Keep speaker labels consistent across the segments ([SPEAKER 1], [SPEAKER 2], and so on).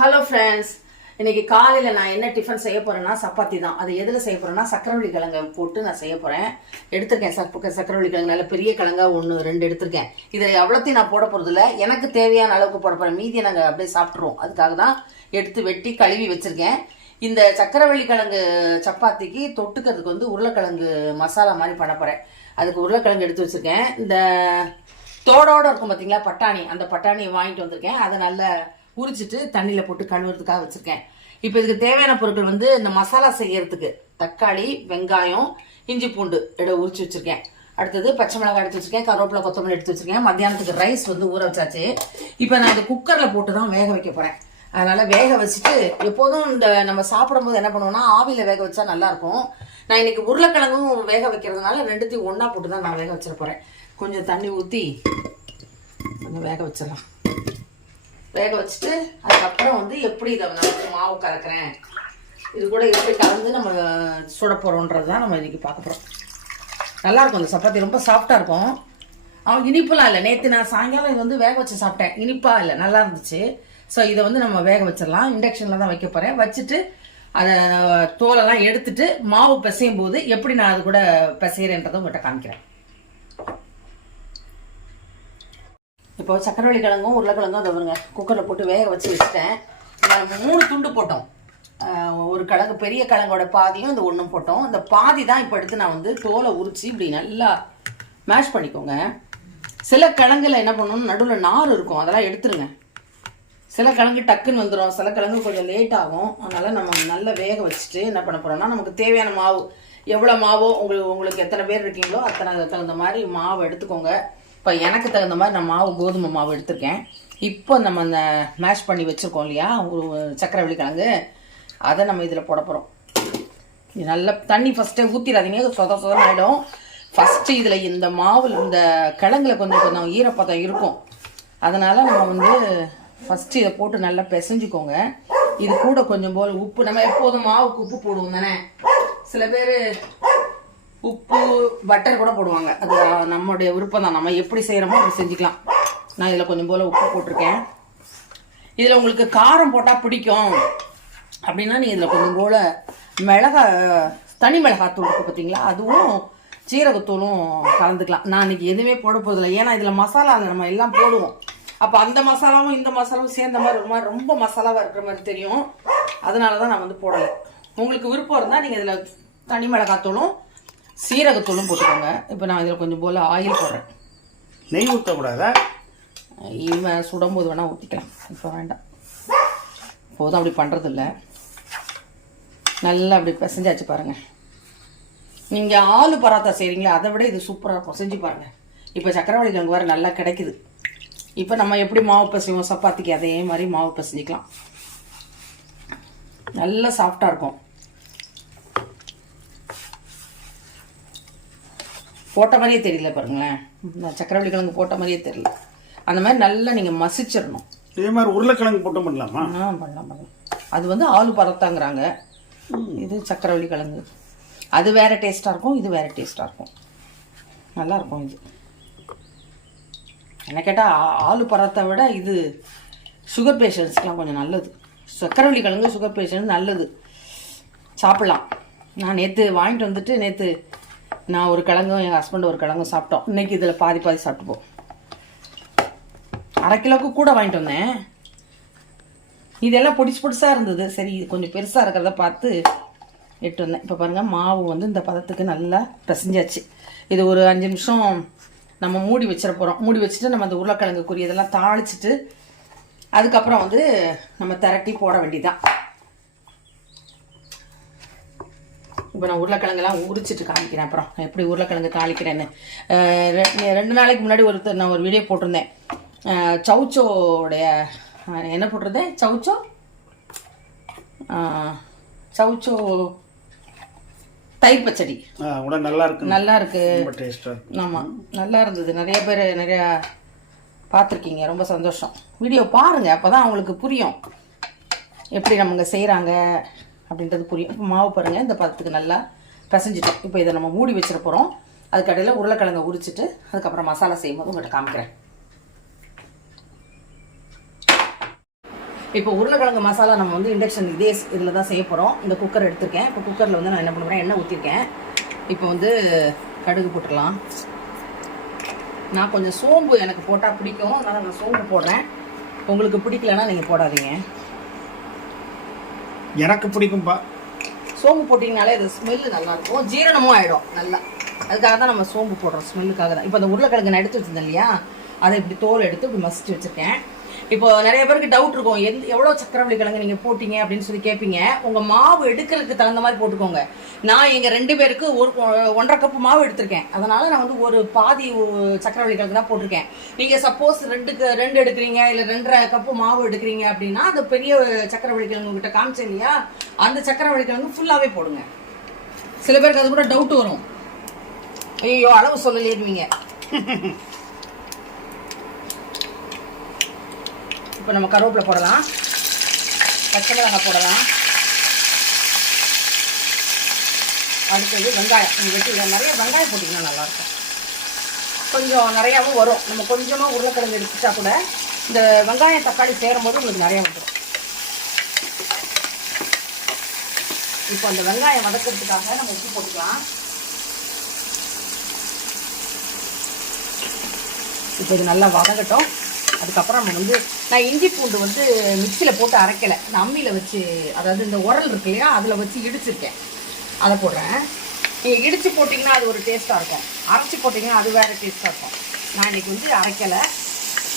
[SPEAKER 1] Hello friends இன்னைக்கு காலையில் நான் என்ன டிஃபன் செய்ய போறேன்னா சப்பாத்தி தான். அது எதில் செய்ய போறேன்னா சக்கரவள்ளி கிழங்கு போட்டு நான் செய்ய போறேன். எடுத்திருக்கேன் சக்க சக்கரவள்ளி கிழங்கு. நல்ல பெரிய கிழங்காக ஒன்று ரெண்டு எடுத்திருக்கேன். இதை எவ்வளோத்தையும் நான் போட போறது இல்லை எனக்கு தேவையான அளவுக்கு போட போறேன். மீதியை நாங்கள் அப்படியே சாப்பிட்ருவோம் அதுக்காக தான் எடுத்து வெட்டி கழுவி வச்சிருக்கேன். இந்த சக்கரவள்ளி கிழங்கு சப்பாத்திக்கு தொட்டுக்கிறதுக்கு வந்து உருளைக்கிழங்கு மசாலா மாதிரி பண்ண போறேன். அதுக்கு உருளைக்கிழங்கு எடுத்து வச்சிருக்கேன். இந்த தோடோட இருக்கும் பார்த்தீங்களா பட்டாணி. அந்த பட்டாணியை வாங்கிட்டு வந்திருக்கேன். அதை நல்லா உரிச்சிட்டு தண்ணியில் போட்டு கழுவுறதுக்காக வச்சுருக்கேன். இப்போ இதுக்கு தேவையான பொருட்கள் வந்து இந்த மசாலா செய்யறதுக்கு தக்காளி வெங்காயம் இஞ்சி பூண்டு இட உரிச்சு வச்சுருக்கேன். அடுத்தது பச்சை மிளகாய் எடுத்து வச்சுருக்கேன் கருவேப்பிலை கொத்தமல்லி எடுத்து வச்சுருக்கேன். மத்தியானத்துக்கு ரைஸ் வந்து ஊற வச்சாச்சு. இப்போ நான் இந்த குக்கரில் போட்டு தான் வேக வைக்க போகிறேன் அதனால் வேக வச்சுட்டு எப்போதும் இந்த நம்ம சாப்பிடும்போது என்ன பண்ணுவோம்னா ஆவியில் வேக வச்சா நல்லாயிருக்கும். நான் இன்னைக்கு உருளைக்கிழங்கும் வேக வைக்கிறதுனால ரெண்டுத்தையும் ஒன்றா போட்டு தான் நான் வேக வச்சிட போகிறேன் கொஞ்சம் தண்ணி ஊற்றி கொஞ்சம் வேக வச்சிடலாம். வேக வச்சுட்டு அதுக்கப்புறம் வந்து எப்படி இதை நான் மாவு கறக்குறேன் இது கூட எப்படி கலந்து நம்ம சுட போகிறோன்றது தான் நம்ம இன்றைக்கி பார்க்க போகிறோம் நல்லாயிருக்கும் இந்த சப்பாத்தி ரொம்ப சாஃப்டாக இருக்கும். அவன் இனிப்புலாம் இல்லை. நேற்று நான் சாயங்காலம் இது வந்து வேக வச்சு சாப்பிட்டேன். இனிப்பாக இல்லை நல்லா இருந்துச்சு. ஸோ இதை வந்து நம்ம வேக வச்சிடலாம். இண்டக்ஷனில் தான் வைக்க போகிறேன் வச்சுட்டு அதை தோலெல்லாம் எடுத்துட்டு மாவு பிசையும் போது எப்படி நான் அது கூட பிசைகிறேன்றதை உங்கள்கிட்ட காமிக்கிறேன். இப்போ சக்கரவள்ளி கிழங்கும் உருளைக்கிழங்கும் அதை வருங்க குக்கரில் போட்டு வேக வச்சு வச்சுட்டேன். மூணு துண்டு போட்டோம். ஒரு கிழங்கு பெரிய கிழங்கோட பாதியும் இந்த ஒன்றும் போட்டோம். இந்த பாதி தான் இப்போ எடுத்து நான் வந்து தோலை உரிச்சு இப்படி நல்லா மேஷ் பண்ணிக்கோங்க. சில கிழங்குல என்ன பண்ணணும் நடுவில் நார் இருக்கும் அதெல்லாம் எடுத்துருங்க. சில கிழங்கு டக்குன்னு வந்துடும் சில கிழங்கு கொஞ்சம் லேட் ஆகும். அதனால் நம்ம நல்லா வேக வச்சுட்டு என்ன பண்ண போகிறோம்னா நமக்கு தேவையான மாவு. எவ்வளோ மாவோ உங்களுக்கு உங்களுக்கு எத்தனை பேர் இருக்கீங்களோ அத்தனை தகுந்த மாதிரி மாவு எடுத்துக்கோங்க. இப்போ எனக்கு தகுந்த மாதிரி நான் மாவு கோதுமை மாவு எடுத்திருக்கேன். இப்போ நம்ம அந்த மேஷ் பண்ணி வச்சுருக்கோம் இல்லையா? ஒரு சக்கரவள்ளி கிழங்கு அதை நம்ம இதில் போட போகிறோம் நல்லா தண்ணி ஃபஸ்ட்டே ஊற்றிடாதீங்க சொத சொதம் ஆகிடும் ஃபஸ்ட்டு இதில் இந்த மாவில் இந்த கிழங்குல கொஞ்சம் கொஞ்சம் ஈரப்பதம் இருக்கும். அதனால் நம்ம வந்து ஃபஸ்ட்டு இதை போட்டு நல்லா பிசைஞ்சுக்கோங்க. இது கூட கொஞ்சம் போல் உப்பு. நம்ம எப்போதும் மாவுக்கு உப்பு போடுவோம் தானே? சில பேர் உப்பு பட்டர் கூட போடுவாங்க. அது நம்மளுடைய விருப்பம் தான். நம்ம எப்படி செய்கிறோமோ அப்படி செஞ்சுக்கலாம். நான் இதில் கொஞ்சம் போல் உப்பு போட்டிருக்கேன். இதில் உங்களுக்கு காரம் போட்டால் பிடிக்கும். அப்படின்னா நீங்கள் இதில் கொஞ்சம் போல் மிளகா தனி மிளகாத்தூள் இருக்குது பார்த்தீங்களா அதுவும் சீரகத்தூளும் கலந்துக்கலாம். நான் இன்றைக்கி எதுவுமே போட போகிறதில்ல ஏன்னா இதில் மசாலா நம்ம எல்லாம் போடுவோம். அப்போ அந்த மசாலாவும் இந்த மசாலாவும் சேர்ந்த மாதிரி ஒரு மாதிரி ரொம்ப மசாலாவாக இருக்கிற மாதிரி தெரியும். அதனால தான் நான் வந்து போடலை. உங்களுக்கு விருப்பம் இருந்தால் நீங்கள் இதில் தனி மிளகாத்தூளும் சீரகத்தூளும் போட்டுக்கோங்க. இப்போ நான் இதில் கொஞ்சம் போல் ஆயில் போடுறேன்.
[SPEAKER 2] நெய் ஊற்றக்கூடாதா
[SPEAKER 1] இவன் சுடும்போது வேணால் ஊற்றிக்கலாம் இப்போ வேண்டாம். போதும் அப்படி பண்ணுறதில்ல நல்லா அப்படி பிசைஞ்சாச்சு பாருங்க. நீங்கள் ஆலு பராத்தா செய்கிறீங்களா அதை விட இது சூப்பராக இருக்கும். செஞ்சு பாருங்க. இப்போ சக்கரவள்ளி கிழங்கு வேறு நல்லா கிடைக்குது. இப்போ நம்ம எப்படி மாவு பிசைவோம்? சப்பாத்திக்கு அதே மாதிரி மாவு பிசைஞ்சிக்கலாம். நல்லா சாஃப்டாக இருக்கும். போட்ட மாதிரியே தெரியல பாருங்களேன். இந்த சக்கரவள்ளி கிழங்கு போட்ட மாதிரியே தெரியல. அந்த மாதிரி நல்லா நீங்கள் மசிச்சிடணும்.
[SPEAKER 2] இதே மாதிரி உருளைக்கிழங்கு போட்டு பண்ணலாமா?
[SPEAKER 1] ஆ பண்ணலாம் பண்ணலாம். அது வந்து ஆலு பரத்தாங்கிறாங்க இது சக்கரவள்ளி கிழங்கு. அது வேற டேஸ்ட்டாக இருக்கும் இது வேற டேஸ்ட்டாக இருக்கும். நல்லா இருக்கும் இது. என்ன கேட்டால் ஆலு பரத்தை விட இது சுகர் பேஷண்ட்ஸ்க்கெலாம் கொஞ்சம் நல்லது. சக்கரவள்ளி கிழங்கு சுகர் பேஷண்ட் நல்லது. சாப்பிட்லாம். நான் நேற்று வாங்கிட்டு வந்துட்டு நேற்று நான் ஒரு கிழங்கும் என் ஹஸ்பண்ட் ஒரு கிழங்கும் சாப்பிட்டோம். இன்னைக்கு இதில் பாதி பாதி சாப்பிட்டுப்போம். அரை கிலோக்கு கூட வாங்கிட்டு வந்தேன். இதெல்லாம் பொடிசு பொடிசாக இருந்தது. சரி இது கொஞ்சம் பெருசாக இருக்கிறத பார்த்து எட்டு வந்தேன். இப்போ பாருங்கள் மாவு வந்து இந்த பதத்துக்கு நல்லா பிசைஞ்சாச்சு. இது ஒரு அஞ்சு நிமிஷம் நம்ம மூடி வச்சிட போகிறோம் மூடி வச்சுட்டு நம்ம அந்த உருளைக்கிழங்குக்குரிய இதெல்லாம் தாளிச்சிட்டு அதுக்கப்புறம் வந்து நம்ம திரட்டி போட வேண்டியதான் இப்போ நான் உருளைக்கிழங்கெல்லாம் உரிச்சிட்டு காமிக்கிறேன். அப்புறம் எப்படி உருளைக்கிழங்கு ரெ- ரெண்டு நாளைக்கு முன்னாடி ஒருத்தர் நான் ஒரு வீடியோ போட்டிருந்தேன். அஹ் என்ன போட்டிருந்தேன் அஹ் சௌச்சோ தயிர் பச்சடி.
[SPEAKER 2] நல்லா இருக்கு
[SPEAKER 1] நல்லா இருக்கு. ஆமாம் நல்லா இருந்தது. நிறைய பேர் நிறையா பார்த்துருக்கீங்க. ரொம்ப சந்தோஷம். வீடியோ பாருங்கள் அப்போ தான் அவங்களுக்கு புரியும். எப்படி நமங்க செய்கிறாங்க அப்படின்றது புரியும் இப்போ மாவு பாருங்கள் இந்த பதத்துக்கு நல்லா பிசைஞ்சிட்டோம் இப்போ இதை நம்ம மூடி வச்சிட போகிறோம் அதுக்கடையில் உருளைக்கிழங்கை உரிச்சிட்டு அதுக்கப்புறம் மசாலா செய்யும்போது உங்கள்கிட்ட காமிக்கிறேன். இப்போ உருளைக்கிழங்கு மசாலா நம்ம வந்து இண்டக்ஷன் இதே இதில் தான் செய்ய போகிறோம் இந்த குக்கர் எடுத்திருக்கேன். இப்போ குக்கரில் வந்து நான் என்ன பண்ணுறேன் எண்ணெய் ஊற்றிருக்கேன் இப்போ வந்து கடுகு போட்டுடலாம். நான் கொஞ்சம் சோம்பு எனக்கு போட்டால் பிடிக்கும். அதனால் நான் சோம்பு போடுறேன். உங்களுக்கு பிடிக்கலன்னா நீங்கள் போடாதீங்க.
[SPEAKER 2] எனக்கு பிடிக்கும்பா.
[SPEAKER 1] சோம்பு போட்டிங்கனாலே அது ஸ்மெல்லு நல்லா இருக்கும் ஜீரணமும் ஆகிடும் நல்லா. அதுக்காக தான் நம்ம சோம்பு போடுறோம் ஸ்மெல்லுக்காக தான் இப்போ அந்த உருளைக்கிழங்கு நான் எடுத்து வச்சிருந்தேன் இல்லையா? அதை இப்படி தோல் எடுத்து இப்படி மசிச்சு வச்சிருக்கேன். இப்போ நிறைய பேருக்கு டவுட் இருக்கும். எந்த எவ்வளோ சக்கரவள்ளி கிழங்கு நீங்கள் போட்டீங்க அப்படின்னு சொல்லி கேட்பீங்க உங்கள் மாவு எடுக்கிறதுக்கு தகுந்த மாதிரி போட்டுக்கோங்க. நான் எங்கள் ரெண்டு பேருக்கு ஒரு ஒன்றரை கப்பு மாவு எடுத்திருக்கேன். அதனால நான் வந்து ஒரு பாதி சக்கரவள்ளி கிழங்கு தான் போட்டிருக்கேன். நீங்கள் சப்போஸ் ரெண்டுக்கு ரெண்டு எடுக்கிறீங்க இல்லை ரெண்டரை கப்பு மாவு எடுக்கிறீங்க அப்படின்னா அந்த பெரிய சக்கரவள்ளி கிழங்கு கிட்ட காமிச்சேன் இல்லையா? அந்த சக்கரவள்ளி கிழங்கு ஃபுல்லாகவே போடுங்க. சில பேருக்கு அது கூட டவுட் வரும். ஐயோ அளவு சொல்லலையேடுவீங்க இப்போ நம்ம கருவேப்பிலை போடலாம். பச்சை மிளகாய் போடலாம். அடுத்தது வெங்காயம். நீங்கள் வெட்டி நிறைய வெங்காயம் போட்டிங்கன்னா நல்லாயிருக்கும். கொஞ்சம் நிறையாவும் வரும். நம்ம கொஞ்சமாக உருளைக்கிழங்கு எடுத்துட்டா கூட இந்த வெங்காயம் தக்காளி சேரும் போது உங்களுக்கு நிறைய வந்துடும். இப்போ அந்த வெங்காயம் வதக்கிறதுக்காக நம்ம உப்பு போட்டுக்கலாம். இப்போ இது நல்லா வதங்கட்டும். அதுக்கப்புறம் நம்ம வந்து நான் இஞ்சி பூண்டு வந்து மிக்சியில் போட்டு அரைக்கலை. நான் அம்மியில் வச்சு அதாவது இந்த உரல் இருக்கு இல்லையா அதில் வச்சு இடிச்சிருக்கேன். அதை போடுறேன். நீங்கள் இடித்து போட்டிங்கன்னா அது ஒரு டேஸ்ட்டாக இருக்கும். அரைச்சி போட்டிங்கன்னா அது வேறு டேஸ்ட்டாக இருக்கும். நான் இன்னைக்கு வந்து அரைக்கலை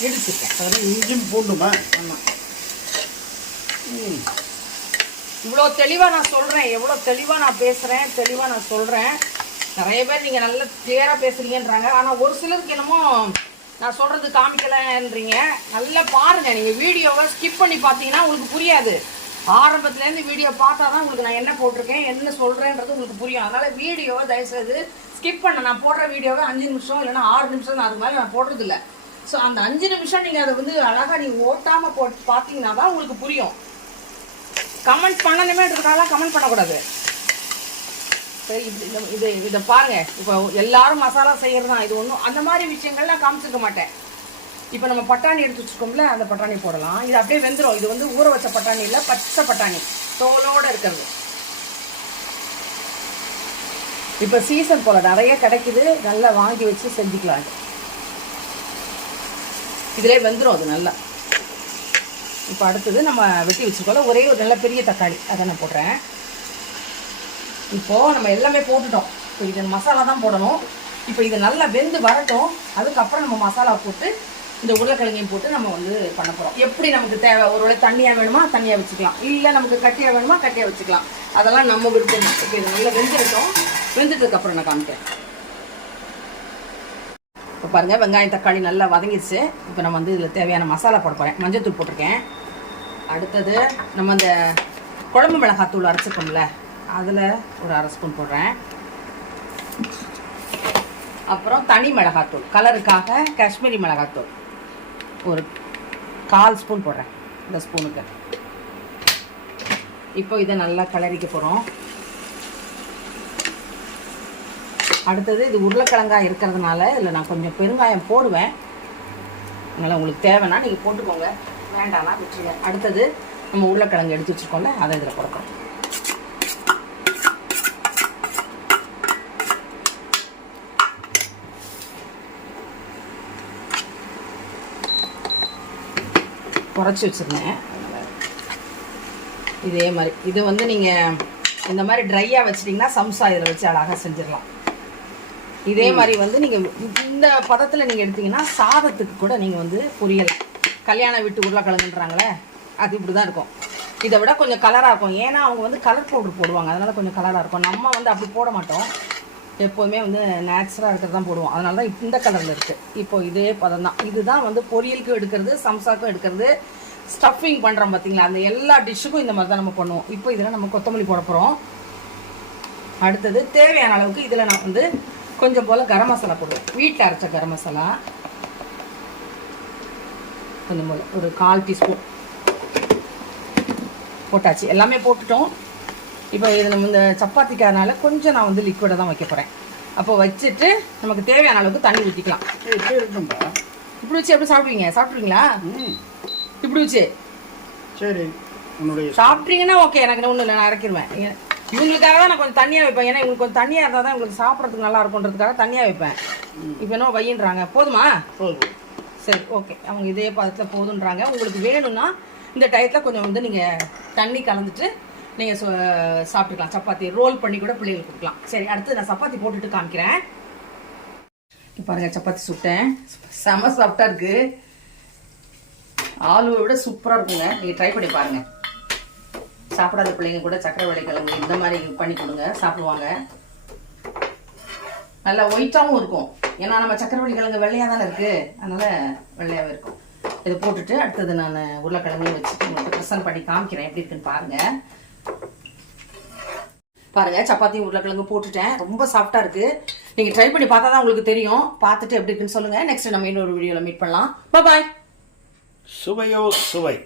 [SPEAKER 1] இடிச்சிருக்கேன்.
[SPEAKER 2] அதில் இஞ்சியும் பூண்டுமா?
[SPEAKER 1] ஆமாம் இவ்வளோ தெளிவாக நான் சொல்கிறேன் எவ்வளோ தெளிவாக நான் பேசுகிறேன் தெளிவாக நான் சொல்கிறேன் நிறைய பேர் நீங்கள் நல்ல கிளியராக பேசுகிறீங்கன்றாங்க ஆனால் ஒரு சிலருக்கு என்னமோ நான் சொல்கிறது காமிக்கலன்றீங்க. நல்லா பாருங்கள் நீங்கள் வீடியோவை ஸ்கிப் பண்ணி பார்த்தீங்கன்னா உங்களுக்கு புரியாது. ஆரம்பத்துலேருந்து வீடியோ பார்த்தா தான் உங்களுக்கு நான் என்ன போட்டிருக்கேன் என்ன சொல்கிறேன்றது உங்களுக்கு புரியும். அதனால் வீடியோவை தயவுசெய்து ஸ்கிப் பண்ண நான் போடுற வீடியோவை அஞ்சு நிமிஷம் இல்லைன்னா ஆறு நிமிஷம் தான் அது மாதிரி நான் போடுறதில்ல. ஸோ அந்த அஞ்சு நிமிஷம் நீங்கள் அதை வந்து அழகாக நீங்கள் ஓட்டாமல் போட்டு பார்த்தீங்கன்னா தான் உங்களுக்கு புரியும். கமெண்ட் பண்ணணுமேன்றதுனால கமெண்ட் பண்ணக்கூடாது. சரி இது இதை பாருங்க. இப்போ எல்லாரும் மசாலா செய்கிறது தான் இது ஒன்றும் அந்த மாதிரி விஷயங்கள் நான் காமிச்சிருக்க மாட்டேன். இப்போ நம்ம பட்டாணி எடுத்து வச்சுருக்கோம்ல அந்த பட்டாணி போடலாம். இது அப்படியே வெந்துடும் இது வந்து ஊற வச்ச பட்டாணி இல்லை பச்சை பட்டாணி. தோலோடு இருக்கிறது. இப்போ சீசன் போல் நிறைய கிடைக்குது. நல்லா வாங்கி வச்சு செஞ்சுக்கலாம் இது. இதிலே வெந்துடும் அது நல்லா. இப்போ அடுத்தது நம்ம வெட்டி வச்சுருக்கோம்ல ஒரே ஒரு நல்ல பெரிய தக்காளி. அதை நான் போடுறேன். இப்போது நம்ம எல்லாமே போட்டுட்டோம். இப்போ இது மசாலா தான் போடணும். இப்போ இது நல்லா வெந்து வரட்டும். அதுக்கப்புறம் நம்ம மசாலா போட்டு இந்த உருளைக்கிழங்கையும் போட்டு நம்ம வந்து பண்ண போகிறோம் எப்படி நமக்கு தேவை? ஒருவேளை தண்ணியாக வேணுமா? தண்ணியாக வச்சுக்கலாம். இல்லை நமக்கு கட்டியாக வேணுமா? கட்டியாக வச்சுக்கலாம். அதெல்லாம் நம்ம விருப்பம் இப்போ இது நல்லா வெந்துருட்டோம் வெந்துட்டதுக்கப்புறம் நான் காமிக்கிறேன். இப்போ பாருங்கள் வெங்காயம் தக்காளி நல்லா வதங்கிடுச்சு இப்போ நம்ம வந்து இதில் தேவையான மசாலா போட போகிறேன் மஞ்சத்தூள் போட்டிருக்கேன். அடுத்தது நம்ம அந்த குழம்பு மிளகாத்தூள் அரைச்சிருக்கோம்ல. அதில் ஒரு அரை ஸ்பூன் போடுறேன். அப்புறம் தனி மிளகாத்தூள். கலருக்காக காஷ்மீரி மிளகாத்தூள். ஒரு கால் ஸ்பூன் போடுறேன் இந்த ஸ்பூனுக்கு. இப்போ இதை நல்லா கலரிக்க போகிறோம் அடுத்தது இது உருளைக்கிழங்காய் இருக்கிறதுனால இதில் நான் கொஞ்சம் பெருங்காயம் போடுவேன். அதனால் உங்களுக்கு தேவைன்னா நீங்கள் போட்டுக்கோங்க. வேண்டாம்னா விட்டுருங்க. அடுத்தது நம்ம உருளைக்கிழங்கு எடுத்து வச்சுருக்கோம்ல அதை இதில் கொடுக்குறோம் குறைச்சி வச்சுருந்தேன். இதே மாதிரி. இது வந்து நீங்கள் இந்த மாதிரி ட்ரையாக வச்சிட்டிங்கன்னா சம்சா இதில் வச்சு அழகாக செஞ்சிடலாம். இதே மாதிரி வந்து நீங்கள் இந்த பதத்தில் நீங்கள் எடுத்தீங்கன்னா சாதத்துக்கு கூட நீங்கள் வந்து பொரியல் கல்யாண வீட்டு உருளைக்கிழங்குன்றாங்களே அது இப்படி தான் இருக்கும். இதை விட கொஞ்சம் கலராக இருக்கும். ஏன்னா அவங்க வந்து கலர் பவுடர் போடுவாங்க. அதனால கொஞ்சம் கலராக இருக்கும். நம்ம வந்து அப்படி போட மாட்டோம். எப்போவுமே வந்து நேச்சுரலாக இருக்கிறது தான் போடுவோம். அதனால தான் இந்த கலரில் இருக்குது இப்போ இதே பதம் தான். இதுதான் வந்து பொரியலுக்கும் எடுக்கிறது சம்சாக்கும் எடுக்கிறது ஸ்டஃபிங் பண்ணுறோம் பார்த்தீங்களா அந்த எல்லா டிஷ்ஷுக்கும் இந்த மாதிரி தான் நம்ம பண்ணுவோம். இப்போ இதில் நம்ம கொத்தமல்லி போட போகிறோம் அடுத்தது தேவையான அளவுக்கு இதில் நான் வந்து கொஞ்சம் போல் கரம் மசாலா போடுவேன். வீட்டில் அரைச்ச கரம் மசாலா. கொஞ்சம் போல் ஒரு கால் டீஸ்பூன் போட்டாச்சு. எல்லாமே போட்டுட்டோம். இப்போ இது நம்ம இந்த சப்பாத்திக்காரனால கொஞ்சம் நான் வந்து லிக்விடை தான் வைக்க போகிறேன் அப்போ வச்சுட்டு நமக்கு தேவையான அளவுக்கு தண்ணி ஊற்றிக்கலாம்
[SPEAKER 2] இப்படி
[SPEAKER 1] வச்சு எப்படி சாப்பிடுவீங்க? சாப்பிட்ருவீங்களா
[SPEAKER 2] ம்.
[SPEAKER 1] இப்படி வச்சு.
[SPEAKER 2] சரி உன்னுடைய
[SPEAKER 1] சாப்பிட்றீங்கன்னா ஓகே எனக்கு ஒன்றும் இல்லை நான் இறக்கிடுவேன் இவங்களுக்காக தான் நான் கொஞ்சம் தண்ணியாக வைப்பேன். ஏன்னா இவங்களுக்கு கொஞ்சம் தண்ணியாக இருந்தால் தான் இவங்களுக்கு சாப்பிட்றதுக்கு நல்லா இருக்குன்றதுக்காக தண்ணியாக வைப்பேன். இப்போ என்ன வையின்றாங்க. போதுமா?
[SPEAKER 2] போதும்.
[SPEAKER 1] சரி ஓகே அவங்க இதே பதத்தில் போதுன்றாங்க. உங்களுக்கு வேணும்னா இந்த டயத்தில் கொஞ்சம் வந்து நீங்கள் தண்ணி கலந்துட்டு நீங்கள் சாப்பிட்டுக்கலாம். சப்பாத்தி ரோல் பண்ணி கூட பிள்ளைங்களுக்கு கொடுக்கலாம். சரி அடுத்து நான் சப்பாத்தி போட்டுட்டு காமிக்கிறேன். இப்போ பாருங்க சப்பாத்தி சுட்டேன். செம சாஃப்டாக இருக்கு. ஆலுவை விட சூப்பராக இருக்குங்க. நீங்கள் ட்ரை பண்ணி பாருங்க. சாப்பிடாத பிள்ளைங்க கூட சக்கரை கிழங்கு இந்த மாதிரி பண்ணி கொடுங்க. சாப்பிடுவாங்க. நல்லா ஒயிட்டாகவும் இருக்கும். ஏன்னா நம்ம சக்கரவள்ளி கிழங்கு வெள்ளையாக தானே இருக்குது அதனால வெள்ளையாகவே இருக்கும். இது போட்டுட்டு அடுத்தது நான் உருளைக்கிழங்கு வச்சுட்டு உங்களுக்கு ப்ரெசன்ட் பண்ணி காமிக்கிறேன். எப்படி இருக்குன்னு பாருங்க. பாருங்க சப்பாத்தி உருளைக்கிழங்கு போட்டுட்டேன். ரொம்ப சாஃப்டா இருக்கு. நீங்க ட்ரை பண்ணி பார்த்தா தான் உங்களுக்கு தெரியும். பார்த்துட்டு எப்படி இருக்குன்னு சொல்லுங்க. நெக்ஸ்ட் நம்ம இன்னொரு வீடியோல மீட் பண்ணலாம். பாய்
[SPEAKER 2] சுவையோ சுவை.